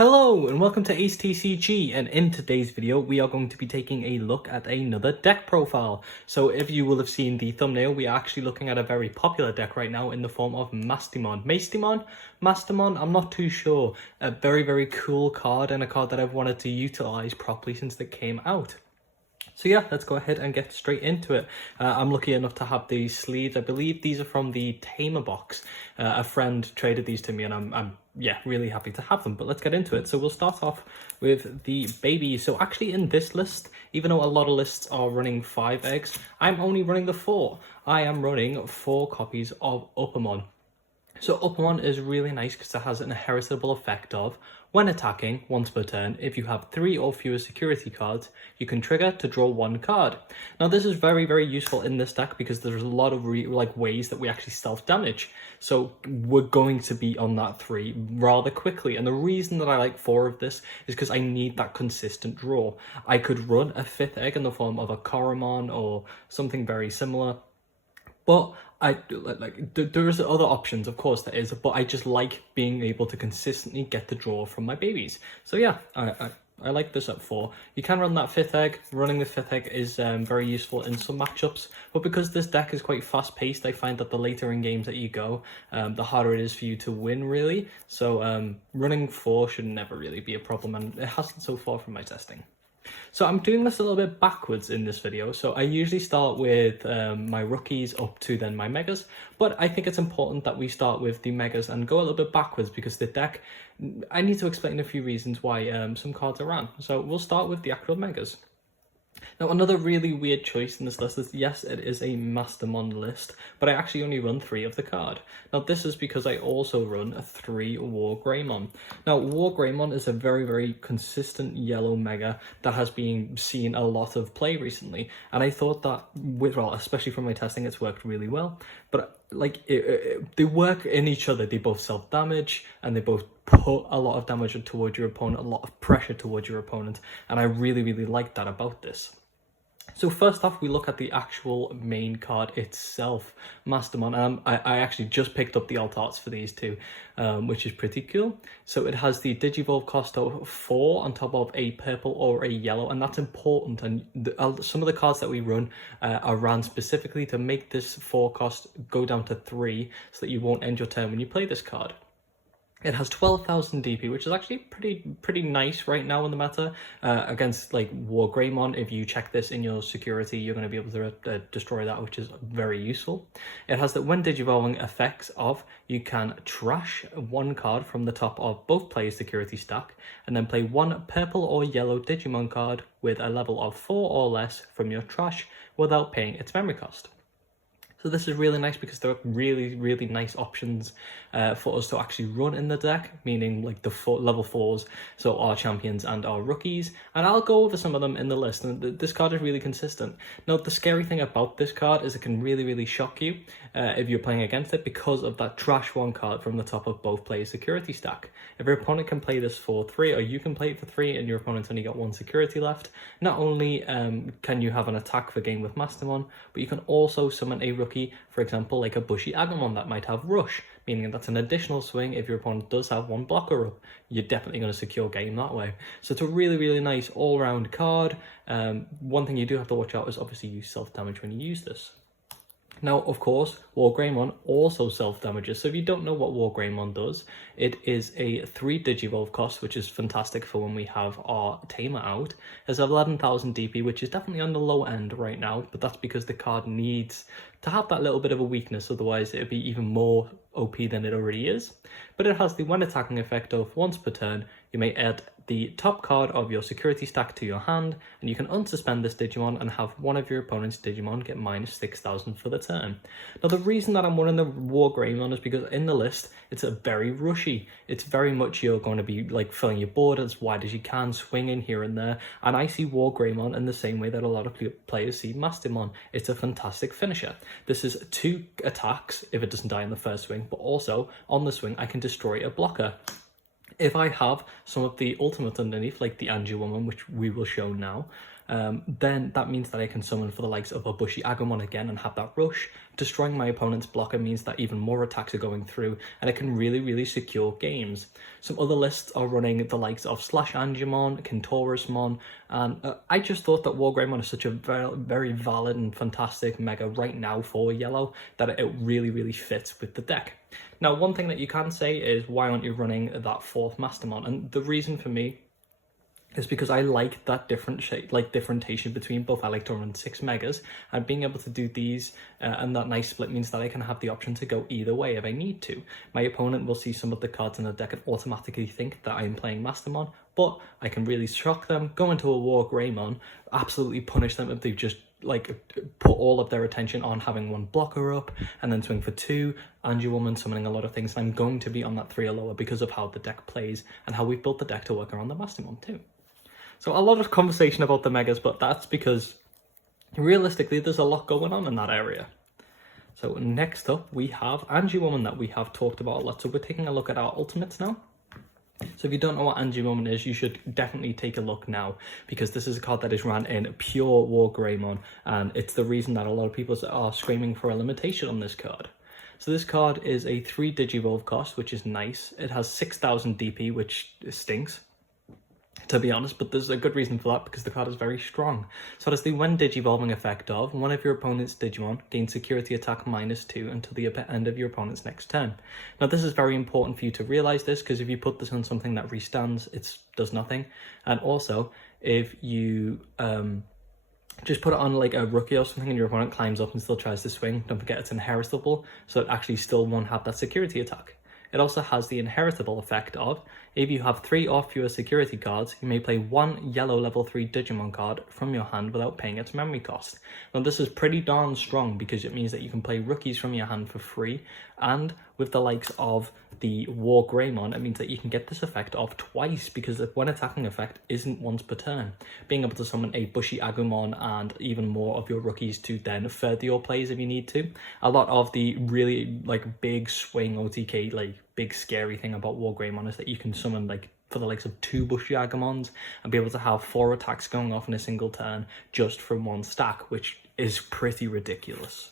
Hello and welcome to Ace TCG, and in today's video we are going to be taking a look at another deck profile. So if you will have seen the thumbnail, we are actually looking at a very popular deck right now in the form of Mastemon. Mastemon, I'm not too sure. A very cool card, and a card that I've wanted to utilize properly since it came out. So yeah, let's go ahead and get straight into it. I'm lucky enough to have these sleeves. I believe these are from the Tamer box. A friend traded these to me, and I'm really happy to have them. But let's get into it. So we'll start off with the babies. So actually in this list, even though a lot of lists are running 5 eggs, I'm only running the 4. I am running 4 copies of Uppermon. So Uppermon is really nice because it has an heritable effect of, when attacking once per turn, if you have 3 or fewer security cards, you can trigger to draw 1 card. Now this is very useful in this deck because there's a lot of ways that we actually self-damage. So we're going to be on that 3 rather quickly. And the reason that I like 4 of this is because I need that consistent draw. I could run a 5th egg in the form of a Koromon or something very similar. But there's other options, of course there is, but I just like being able to consistently get the draw from my babies. So yeah, I like this at 4. You can run that 5th egg. Running the 5th egg is very useful in some matchups, but because this deck is quite fast paced, I find that the later in games that you go, the harder it is for you to win really. So running 4 should never really be a problem, and it hasn't so far from my testing. So I'm doing this a little bit backwards in this video. So I usually start with my rookies up to then my megas, but I think it's important that we start with the megas and go a little bit backwards because the deck, I need to explain a few reasons why some cards are ran. So we'll start with the actual megas. Now another really weird choice in this list is, yes, it is a Mastemon list, but I actually only run 3 of the card. Now this is because I also run a 3 War Greymon. Now War Greymon is a very consistent yellow mega that has been seeing a lot of play recently, and I thought that, well, especially from my testing, it's worked really well. But like they work in each other. They both self-damage and they both put a lot of damage towards your opponent, a lot of pressure towards your opponent, and I really like that about this. So first off, we look at the actual main card itself, Mastemon. I actually just picked up the alt arts for these two, which is pretty cool. So it has the Digivolve cost of 4 on top of a purple or a yellow, and that's important. And some of the cards that we run are ran specifically to make this 4 cost go down to 3, so that you won't end your turn when you play this card. It has 12,000 DP, which is actually pretty nice right now in the meta against like War Greymon. If you check this in your security, you're going to be able to destroy that, which is very useful. It has that when digivolving effects of, you can trash 1 card from the top of both players' security stack, and then play 1 purple or yellow Digimon card with a level of 4 or less from your trash without paying its memory cost. So this is really nice because there are really nice options for us to actually run in the deck, meaning like the level 4s, so our champions and our rookies. And I'll go over some of them in the list, and this card is really consistent. Now, the scary thing about this card is it can really shock you if you're playing against it because of that trash 1 card from the top of both players' security stack. If your opponent can play this for 3, or you can play it for 3, and your opponent's only got 1 security left, not only can you have an attack for game with Mastemon, but you can also summon a rookie, for example, like a Bushy Agumon that might have Rush, meaning that's an additional swing. If your opponent does have 1 blocker up, you're definitely going to secure game that way. So it's a really nice all-round card. One thing you do have to watch out is obviously you self-damage when you use this. Now, of course, War Greymon also self-damages. So if you don't know what War Greymon does, it is a 3 Digivolve cost, which is fantastic for when we have our Tamer out. It has 11,000 DP, which is definitely on the low end right now, but that's because the card needs to have that little bit of a weakness, otherwise it would be even more OP than it already is. But it has the when attacking effect of, once per turn, you may add the top card of your security stack to your hand, and you can unsuspend this Digimon and have one of your opponent's Digimon get minus 6,000 for the turn. Now the reason that I'm running the War Greymon is because in the list, it's a very rushy. It's very much you're going to be like filling your board as wide as you can, swinging here and there, and I see War Greymon in the same way that a lot of players see Mastemon. It's a fantastic finisher. This is 2 attacks if it doesn't die in the first swing, but also on the swing I can destroy a blocker. If I have some of the ultimates underneath, like the Angie Woman, which we will show now, then that means that I can summon for the likes of a Bushy Agumon again and have that rush. Destroying my opponent's blocker means that even more attacks are going through, and it can really secure games. Some other lists are running the likes of Slash Angemon, Kintorusmon, and I just thought that War Greymon is such a very valid and fantastic mega right now for yellow that it really fits with the deck. Now, one thing that you can say is, why aren't you running that 4th Mastemon? And the reason for me is because I like that differentiation between both. I like to run 6 megas, and being able to do these and that nice split means that I can have the option to go either way if I need to. My opponent will see some of the cards in the deck and automatically think that I'm playing Mastemon, but I can really shock them, go into a War Greymon, absolutely punish them if they've just put all of their attention on having 1 blocker up, and then swing for 2, Angie-Woman summoning a lot of things, and I'm going to be on that 3 or lower because of how the deck plays and how we've built the deck to work around the Mastemon too. So a lot of conversation about the megas, but that's because realistically there's a lot going on in that area. So next up we have Angie-Woman that we have talked about a lot, so we're taking a look at our ultimates now. So if you don't know what Angie-Woman is, you should definitely take a look now, because this is a card that is ran in pure War Greymon, and it's the reason that a lot of people are screaming for a limitation on this card. So this card is a 3 Digivolve cost, which is nice. It has 6,000 DP, which stinks, to be honest, but there's a good reason for that, because the card is very strong. So it has the when Digivolving effect of one of your opponent's Digimon gains security attack -2 until the end of your opponent's next turn. Now this is very important for you to realize this, because if you put this on something that restands, it does nothing. And also, if you just put it on like a rookie or something and your opponent climbs up and still tries to swing, don't forget it's inheritable, so it actually still won't have that security attack. It also has the inheritable effect of, if you have 3 or fewer security cards, you may play 1 yellow level 3 Digimon card from your hand without paying its memory cost. Now this is pretty darn strong, because it means that you can play rookies from your hand for free, and with the likes of the War Greymon, it means that you can get this effect off twice, because the when attacking effect isn't once per turn. Being able to summon a Bushy Agumon and even more of your rookies to then further your plays if you need to. A lot of the really big swing OTK, big scary thing about War Greymon is that you can summon for the likes of 2 Bushy Agumons and be able to have 4 attacks going off in a single turn just from 1 stack, which is pretty ridiculous.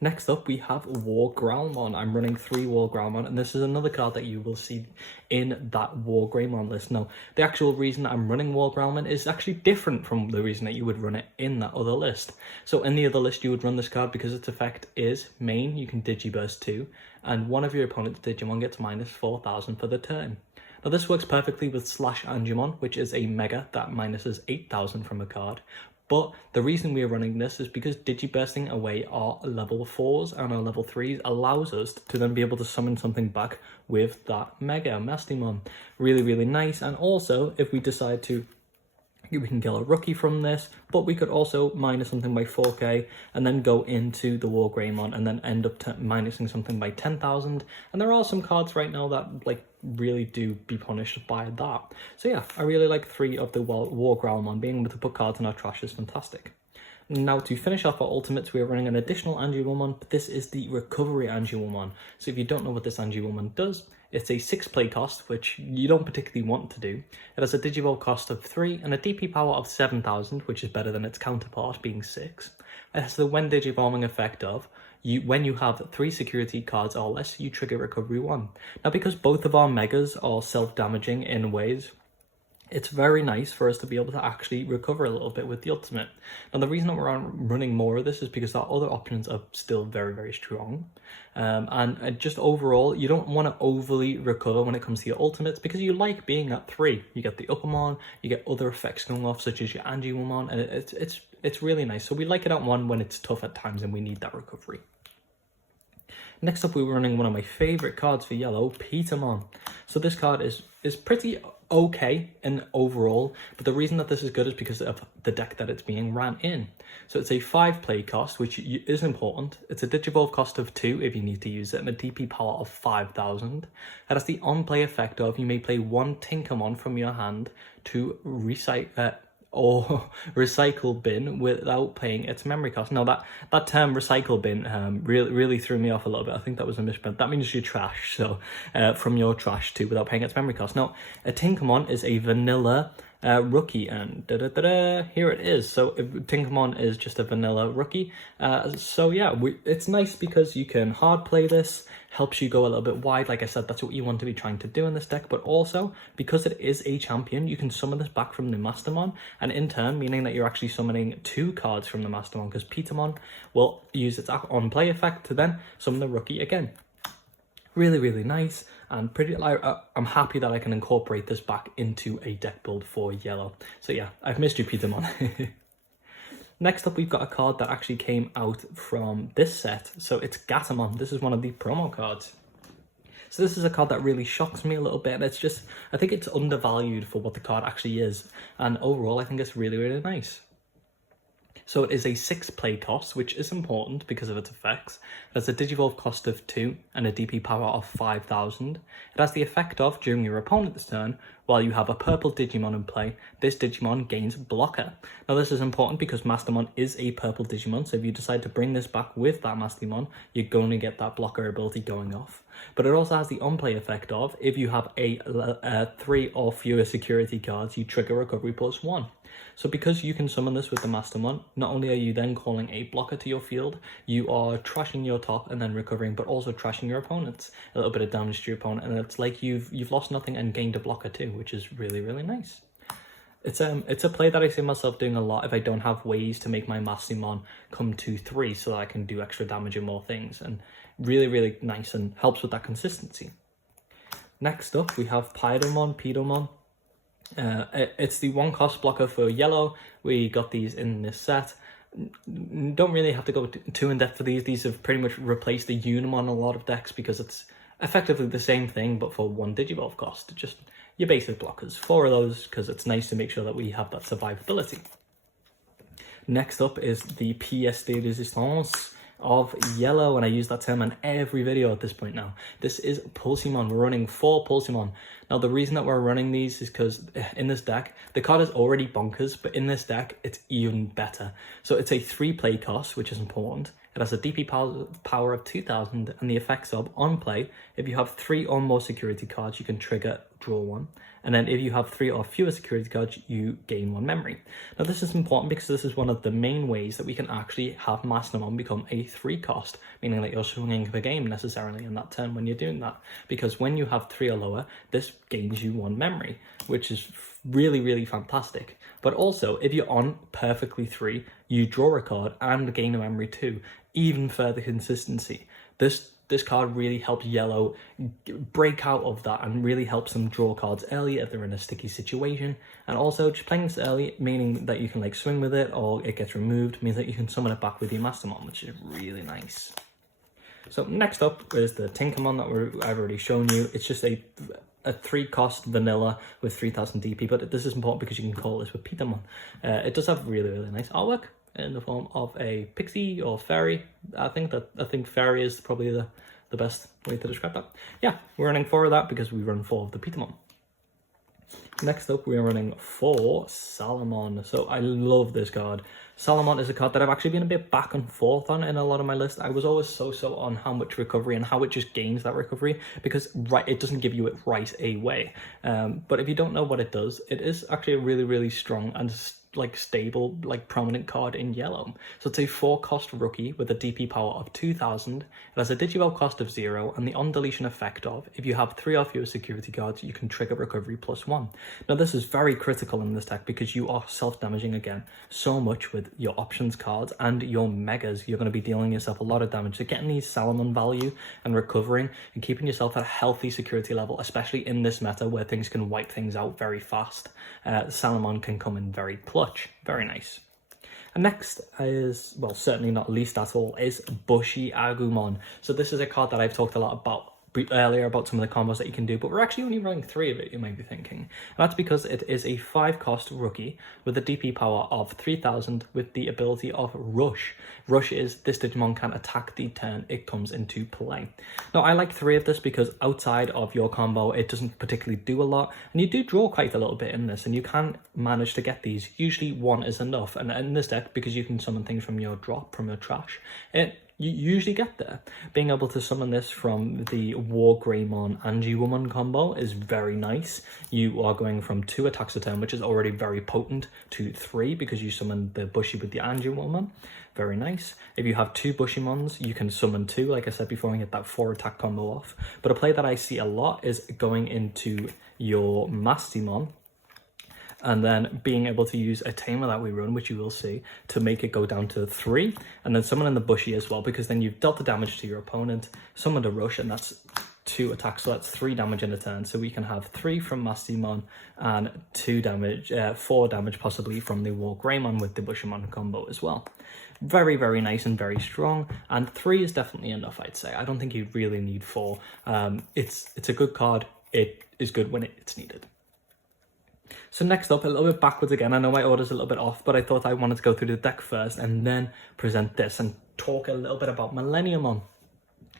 Next up, we have War Growlmon. I'm running 3 War Growlmon, and this is another card that you will see in that War Greymon list. Now, the actual reason that I'm running War Growlmon is actually different from the reason that you would run it in that other list. So in the other list, you would run this card because its effect is main, you can Digiburst 2, and one of your opponent's Digimon gets -4,000 for the turn. Now this works perfectly with Slash Angemon, which is a mega that minuses 8,000 from a card. But the reason we are running this is because Digibursting away our level 4s and our level 3s allows us to then be able to summon something back with that mega Mastemon. Really nice. And also, if we decide to, we can kill a rookie from this, but we could also minus something by 4k and then go into the War Greymon and then end up minusing something by 10,000. And there are some cards right now that really do be punished by that. So yeah, I really like 3 of the War Growlmon. Being able to put cards in our trash is fantastic. Now to finish off our ultimates, we are running an additional Angie-Woman, but this is the Recovery Angie-Woman. So if you don't know what this Angie-Woman does, it's a 6 play cost, which you don't particularly want to do. It has a Digivolve cost of 3 and a DP power of 7,000, which is better than its counterpart being 6. It has the when Digivolving effect of, when you have 3 security cards or less, you trigger Recovery 1. Now because both of our megas are self-damaging in ways, it's very nice for us to be able to actually recover a little bit with the ultimate. Now the reason that we're running more of this is because our other options are still very strong. And just overall, you don't want to overly recover when it comes to your ultimates, because you like being at 3. You get the Uppermon, you get other effects going off such as your Angie-Woman, and it's really nice. So we like it at 1 when it's tough at times and we need that recovery. Next up, we were running one of my favorite cards for yellow, Petermon. So this card is pretty okay in overall, but the reason that this is good is because of the deck that it's being ran in. So it's a 5 play cost, which is important. It's a Digivolve cost of 2 if you need to use it, and a DP power of 5,000. It has the on play effect of, you may play 1 Tinkermon from your hand to recycle bin without paying its memory cost. Now that term recycle bin really threw me off a little bit. I think that was a misprint. That means your trash, so from your trash to without paying its memory cost. Now a Tinkermon is a vanilla rookie, and here it is. So Tinkermon is just a vanilla rookie. So yeah, it's nice because you can hard play this, helps you go a little bit wide. Like I said, that's what you want to be trying to do in this deck, but also because it is a champion, you can summon this back from the Mastemon, and in turn, meaning that you're actually summoning 2 cards from the Mastemon, because Petermon will use its on play effect to then summon the rookie again. Really, really nice, and pretty. I'm happy that I can incorporate this back into a deck build for yellow. So yeah, I've missed you, Petermon. Next up, we've got a card that actually came out from this set. So it's Gatomon. This is one of the promo cards. So this is a card that really shocks me a little bit. It's just, I think it's undervalued for what the card actually is. And overall, I think it's really, really nice. So it is a 6 play cost, which is important because of its effects. It has a Digivolve cost of 2 and a DP power of 5,000. It has the effect of, during your opponent's turn, while you have a purple Digimon in play, this Digimon gains Blocker. Now this is important because Mastemon is a purple Digimon, so if you decide to bring this back with that Mastemon, you're going to get that Blocker ability going off. But it also has the on-play effect of, if you have a 3 or fewer security cards, you trigger recovery +1. So because you can summon this with the Mastemon, not only are you then calling a blocker to your field, you are trashing your top and then recovering, but also trashing your opponents. A little bit of damage to your opponent, and it's like you've lost nothing and gained a blocker too, which is really, really nice. It's a play that I see myself doing a lot if I don't have ways to make my Mastemon come to 3 so that I can do extra damage and more things, and really, really nice and helps with that consistency. Next up, we have Pedomon. It's the 1 cost blocker for yellow. We got these in this set. Don't really have to go too in depth for these. These have pretty much replaced the Unimon in a lot of decks because it's effectively the same thing but for 1 Digivolve cost. Just your basic blockers. 4 of those because it's nice to make sure that we have that survivability. Next up is the pièce de résistance of yellow, and I use that term in every video at this point now. This is Pulsimon. We're running 4 Pulsimon. Now the reason that we're running these is because in this deck, the card is already bonkers, but in this deck, it's even better. So it's a 3 play cost, which is important. It has a DP power of 2,000 and the effects of, on play, if you have 3 or more security cards, you can trigger draw 1. And then if you have 3 or fewer security cards, you gain 1 memory. Now this is important because this is one of the main ways that we can actually have Mastemon become a 3 cost, meaning that you're swinging the game necessarily in that turn when you're doing that. Because when you have 3 or lower, this gains you 1 memory, which is really, really fantastic. But also, if you're on perfectly 3, you draw a card and gain a memory too. Even further consistency. This card really helps yellow break out of that and really helps them draw cards early if they're in a sticky situation. And also just playing this early, meaning that you can like swing with it or it gets removed, means that you can summon it back with your Mastemon, which is really nice. So next up is the Tinkermon that I've already shown you. It's just a 3 cost vanilla with 3,000 DP, but this is important because you can call this with Petermon. It does have really, really nice artwork in the form of a pixie or fairy. I think fairy is probably the best way to describe that. Yeah, we're running 4 of that because we run 4 of the Petermon. Next up, we are running 4 Salamon. So I love this card. Salamon is a card that I've actually been a bit back and forth on in a lot of my lists. I was always so on how much recovery and how it just gains that recovery because it doesn't give you it right away. But if you don't know what it does, it is actually a really, really strong and like stable, like prominent card in yellow. So it's a 4 cost rookie with a DP power of 2,000. It has a Digivolve cost of 0 and the on deletion effect of, if you have 3 or fewer security cards, you can trigger recovery +1. Now this is very critical in this deck because you are self-damaging again so much with your options cards and your megas. You're going to be dealing yourself a lot of damage. So getting these Salamon value and recovering and keeping yourself at a healthy security level, especially in this meta where things can wipe things out very fast, Salamon can come in very clutch. Very nice. And next is, well, certainly not least at all, is Bushy Agumon. So this is a card that I've talked a lot about earlier about some of the combos that you can do, but we're actually only running 3 of it, you might be thinking. And that's because it is a 5 cost rookie with a DP power of 3,000 with the ability of Rush. Rush is this Digimon can attack the turn it comes into play. Now I like 3 of this because outside of your combo it doesn't particularly do a lot, and you do draw quite a little bit in this, and you can manage to get these. Usually 1 is enough, and in this deck, because you can summon things from your drop, from your trash, it you usually get there. Being able to summon this from the War Greymon Angie-Woman combo is very nice. You are going from 2 attacks a turn, which is already very potent, to 3 because you summon the Bushy with the Angie-Woman. Very nice. If you have 2 Bushimons, you can summon 2, like I said before, and get that 4 attack combo off. But a play that I see a lot is going into your Mastemon, and then being able to use a tamer that we run, which you will see, to make it go down to 3, and then summon in the Bushy as well, because then you've dealt the damage to your opponent, summoned a Rush, and that's 2 attacks, so that's 3 damage in a turn. So we can have 3 from Mastemon and 2 damage, 4 damage possibly from the War Greymon with the Bushimon combo as well. Very, very nice and very strong, and 3 is definitely enough, I'd say. I don't think you really need 4. It's a good card. It is good when it's needed. So next up, a little bit backwards again. I know my order's a little bit off, but I thought I wanted to go through the deck first and then present this and talk a little bit about Millennium On.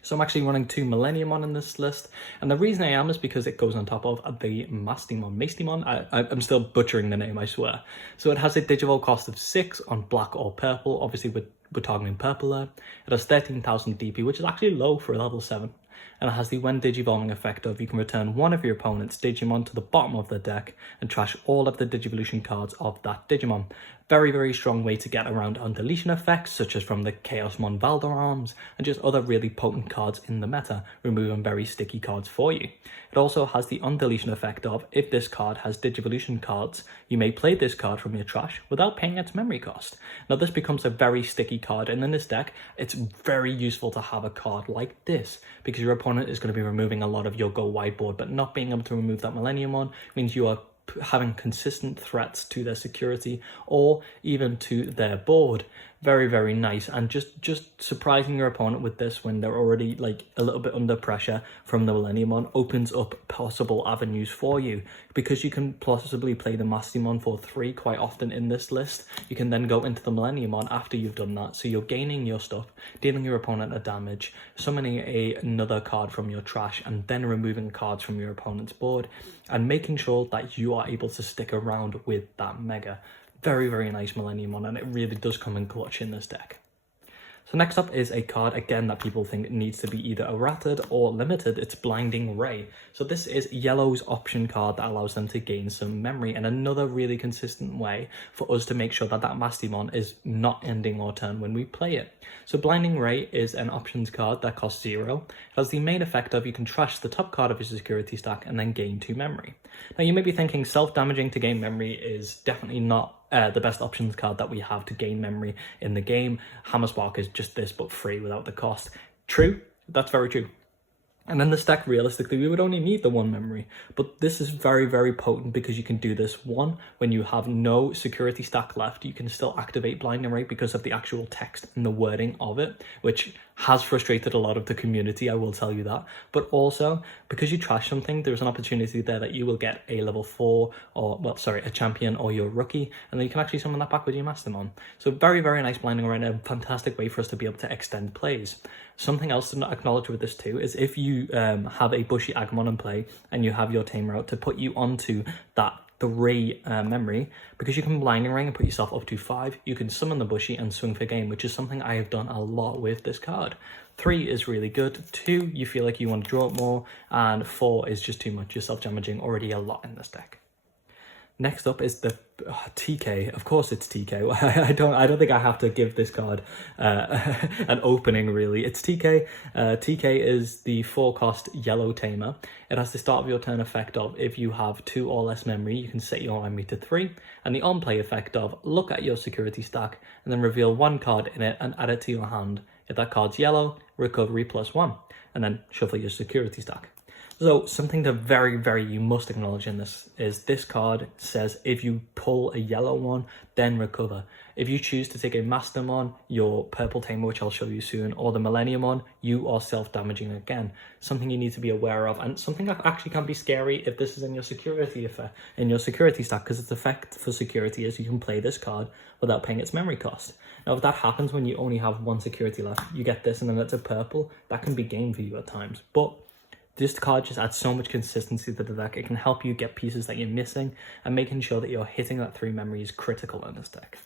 So I'm actually running 2 Millennium On in this list, and the reason I am is because it goes on top of the Mastemon. I'm still butchering the name, I swear. So it has a Digivolve cost of 6 on black or purple. Obviously we're targeting purple there. It has 13,000 DP, which is actually low for a level 7. And it has the when Digivolving effect of you can return one of your opponent's Digimon to the bottom of the deck and trash all of the Digivolution cards of that Digimon. Very, very strong way to get around undeletion effects, such as from the Chaosmon Valderarms, and just other really potent cards in the meta, removing very sticky cards for you. It also has the undeletion effect of, if this card has Digivolution cards, you may play this card from your trash without paying its memory cost. Now this becomes a very sticky card, and in this deck, it's very useful to have a card like this, because your opponent is going to be removing a lot of your go wide board, but not being able to remove that Millennium On means you are having consistent threats to their security or even to their board. Very, very nice, and just surprising your opponent with this when they're already like a little bit under pressure from the Millennium On opens up possible avenues for you, because you can possibly play the Mastemon for 3 quite often in this list. You can then go into the Millennium On after you've done that, so you're gaining your stuff, dealing your opponent a damage, summoning another card from your trash, and then removing cards from your opponent's board, and making sure that you are able to stick around with that mega. Very, very nice Millennium On, and it really does come in clutch in this deck. So next up is a card, again, that people think needs to be either errated or limited. It's Blinding Ray. So this is yellow's option card that allows them to gain some memory, and another really consistent way for us to make sure that that Mastemon is not ending our turn when we play it. So Blinding Ray is an options card that costs 0. It has the main effect of you can trash the top card of your security stack and then gain 2 memory. Now you may be thinking self-damaging to gain memory is definitely not the best options card that we have to gain memory in the game. Hammer Spark is just this but free without the cost. True, that's very true. And in this deck, realistically, we would only need the 1 memory. But this is very, very potent because you can do this. 1, when you have no security stack left, you can still activate Blinding Ray because of the actual text and the wording of it, which has frustrated a lot of the community, I will tell you that. But also, because you trash something, there's an opportunity there that you will get a level 4, or, well, sorry, a champion or your rookie, and then you can actually summon that back with your Mastemon. So very, very nice Blinding Ray, and a fantastic way for us to be able to extend plays. Something else to acknowledge with this too is if you have a Bushy Agumon in play and you have your tamer out to put you onto that 3 memory, because you can Blinding Ring and put yourself up to 5, you can summon the Bushy and swing for game, which is something I have done a lot with this card. 3 is really good, 2 you feel like you want to draw up more, and 4 is just too much. You're self-damaging already a lot in this deck. Next up is the TK. Of course it's TK. I don't think I have to give this card an opening really. It's TK. TK is the 4-cost yellow tamer. It has the start of your turn effect of if you have 2 or less memory, you can set your memory to 3. And the on play effect of look at your security stack and then reveal 1 card in it and add it to your hand. If that card's yellow, recovery +1. And then shuffle your security stack. So something that you must acknowledge in this card says if you pull a yellow one, then recover. If you choose to take a Mastemon, your purple tamer, which I'll show you soon, or the Millennium On, you are self-damaging again. Something you need to be aware of, and something that actually can be scary if this is in your security stack, because its effect for security is you can play this card without paying its memory cost. Now if that happens when you only have 1 security left, you get this and then it's a purple, that can be game for you at times. But this card just adds so much consistency to the deck. It can help you get pieces that you're missing, and making sure that you're hitting that 3 memory is critical in this deck.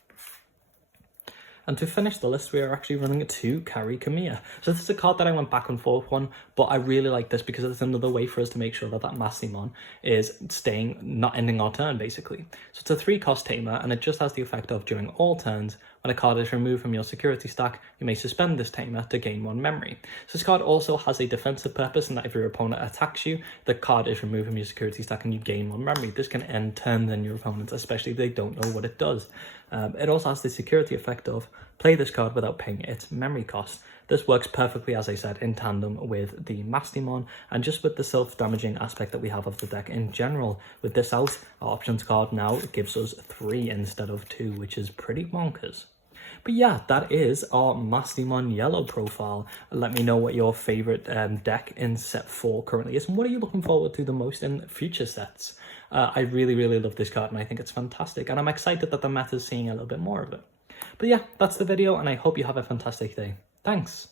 And to finish the list, we are actually running 2 Carry Kamiya. So this is a card that I went back and forth on, but I really like this because it's another way for us to make sure that that Mastemon is staying, not ending our turn, basically. So it's a 3-cost tamer, and it just has the effect of during all turns, when a card is removed from your security stack, you may suspend this tamer to gain 1 memory. So this card also has a defensive purpose in that if your opponent attacks you, the card is removed from your security stack and you gain 1 memory. This can end turns in your opponents, especially if they don't know what it does. It also has the security effect of play this card without paying its memory cost. This works perfectly, as I said, in tandem with the Mastemon and just with the self-damaging aspect that we have of the deck in general. With this out, our options card now gives us 3 instead of 2, which is pretty bonkers. But yeah, that is our Mastemon yellow profile. Let me know what your favorite deck in set 4 currently is, and what are you looking forward to the most in future sets. I really, really love this card, and I think it's fantastic, and I'm excited that the meta is seeing a little bit more of it. But yeah, that's the video, and I hope you have a fantastic day. Thanks.